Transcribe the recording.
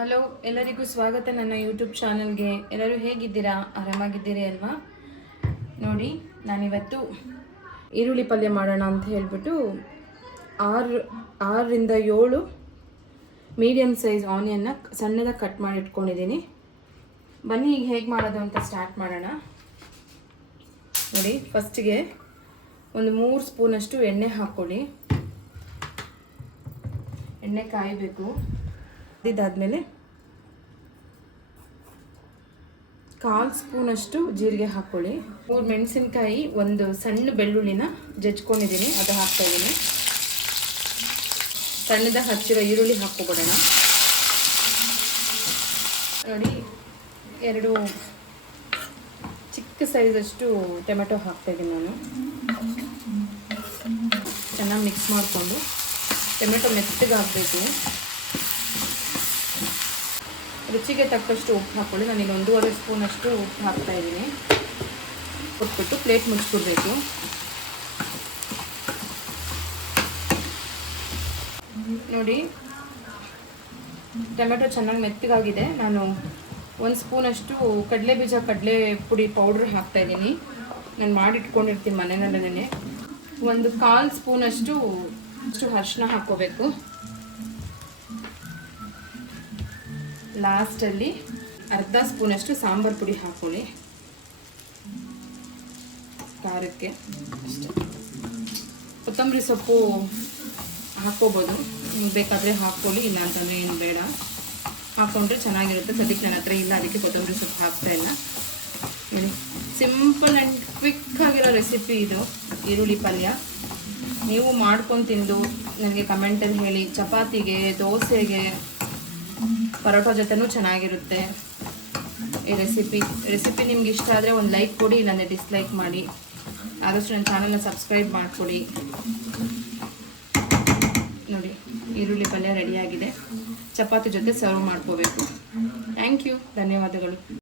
Hello, ಎಲ್ಲರಿಗೂ ಸ್ವಾಗತ ನನ್ನ ಯೂಟ್ಯೂಬ್ ಚಾನಲ್ಗೆ. ಎಲ್ಲರೂ ಹೇಗಿದ್ದೀರಾ? ಆರಾಮಾಗಿದ್ದೀರಿ ಅಲ್ವಾ? ನೋಡಿ, ನಾನಿವತ್ತು ಈರುಳ್ಳಿ ಪಲ್ಯ ಮಾಡೋಣ ಅಂತ ಹೇಳ್ಬಿಟ್ಟು 6ರಿಂದ 7 ಮೀಡಿಯಮ್ ಸೈಜ್ ಆನಿಯನ್ನ ಸಣ್ಣದಾಗಿ ಕಟ್ ಮಾಡಿ ಇಟ್ಕೊಂಡಿದ್ದೀನಿ. ಬನ್ನಿ ಈಗ ಹೇಗೆ ಮಾಡೋದು ಅಂತ ಸ್ಟಾರ್ಟ್ ಮಾಡೋಣ. ನೋಡಿ, ಫಸ್ಟಿಗೆ ಒಂದು 3 ಸ್ಪೂನಷ್ಟು ಎಣ್ಣೆ ಹಾಕ್ಕೊಳ್ಳಿ. ಎಣ್ಣೆ ಕಾಯಬೇಕು. ಇದಾದಮೇಲೆ 1/4 ಸ್ಪೂನಷ್ಟು ಜೀರಿಗೆ ಹಾಕ್ಕೊಳ್ಳಿ. 3 ಮೆಣಸಿನ್ಕಾಯಿ, ಒಂದು ಸಣ್ಣ ಬೆಳ್ಳುಳ್ಳಿನ ಜಜ್ಕೊಂಡಿದ್ದೀನಿ, ಅದು ಹಾಕ್ತಾಯಿದ್ದೀನಿ. ಸಣ್ಣದಾಗಿ ಹಚ್ಚಿರೋ ಈರುಳ್ಳಿ ಹಾಕ್ಕೊಬಿಡೋಣ. ನೋಡಿ, 2 ಚಿಕ್ಕ ಸೈಜಷ್ಟು ಟೊಮೆಟೊ ಹಾಕ್ತಾಯಿದ್ದೀನಿ ನಾನು. ಚೆನ್ನಾಗಿ ಮಿಕ್ಸ್ ಮಾಡಿಕೊಂಡು ಟೊಮೆಟೊ ಮೆತ್ತಗೆ ಹಾಕಬೇಕು. ರುಚಿಗೆ ತಕ್ಕಷ್ಟು ಉಪ್ಪು ಹಾಕ್ಕೊಳ್ಳಿ. ನಾನಿಲ್ಲಿ 1.5 ಸ್ಪೂನಷ್ಟು ಉಪ್ಪು ಹಾಕ್ತಾಯಿದ್ದೀನಿ. ಕೊಟ್ಬಿಟ್ಟು ಪ್ಲೇಟ್ ಮುಚ್ಚಿಬಿಡ್ಬೇಕು. ನೋಡಿ, ಟೊಮೆಟೊ ಚೆನ್ನಾಗಿ ಮೆತ್ತಗಾಗಿದೆ. ನಾನು 1 ಸ್ಪೂನಷ್ಟು ಕಡಲೆ ಪುಡಿ ಪೌಡ್ರ್ ಹಾಕ್ತಾಯಿದ್ದೀನಿ. ನಾನು ಮಾಡಿಟ್ಕೊಂಡಿರ್ತೀನಿ ಮನೆಯಲ್ಲೇ. 1/4 ಸ್ಪೂನಷ್ಟು ಅರಿಶಿನ ಹಾಕ್ಕೋಬೇಕು. ಲಾಸ್ಟಲ್ಲಿ 1/2 ಸ್ಪೂನಷ್ಟು ಸಾಂಬಾರು ಪುಡಿ ಹಾಕ್ಕೊಳ್ಳಿ, ಖಾರಕ್ಕೆ ಅಷ್ಟೇ. ಕೊತ್ತಂಬರಿ ಸೊಪ್ಪು ಹಾಕ್ಕೋಬೋದು, ಬೇಕಾದರೆ ಹಾಕ್ಕೊಳ್ಳಿ, ಇಲ್ಲ ಅಂತಂದರೆ ಏನು ಬೇಡ. ಹಾಕ್ಕೊಂಡ್ರೆ ಚೆನ್ನಾಗಿರುತ್ತೆ. ಸದ್ಯಕ್ಕೆ ನನ್ನ ಹತ್ರ ಇಲ್ಲ, ಅದಕ್ಕೆ ಕೊತ್ತಂಬರಿ ಸೊಪ್ಪು ಹಾಕ್ತಾಯಿಲ್ಲ. ನೋಡಿ, ಸಿಂಪಲ್ ಆ್ಯಂಡ್ ಕ್ವಿಕ್ ಆಗಿರೋ ರೆಸಿಪಿ ಇದು, ಈರುಳ್ಳಿ ಪಲ್ಯ. ನೀವು ಮಾಡ್ಕೊಂಡು ತಿಂದು ನನಗೆ ಕಮೆಂಟಲ್ಲಿ ಹೇಳಿ. ಚಪಾತಿಗೆ, ದೋಸೆಗೆ, ಪರೋಟಾ ಜೊತೆನೂ ಚೆನ್ನಾಗಿರುತ್ತೆ ಈ ರೆಸಿಪಿ ನಿಮ್ಗೆ ಇಷ್ಟ ಆದರೆ ಒಂದು ಲೈಕ್ ಕೊಡಿ, ಇಲ್ಲಾಂದರೆ ಡಿಸ್ಲೈಕ್ ಮಾಡಿ. ಆದಷ್ಟು ನನ್ನ ಚಾನಲ್ನ ಸಬ್ಸ್ಕ್ರೈಬ್ ಮಾಡ್ಕೊಳ್ಳಿ. ನೋಡಿ, ಈರುಳ್ಳಿ ಪಲ್ಯ ರೆಡಿಯಾಗಿದೆ. ಚಪಾತಿ ಜೊತೆ ಸರ್ವ್ ಮಾಡ್ಕೋಬೇಕು. ಥ್ಯಾಂಕ್ ಯು, ಧನ್ಯವಾದಗಳು.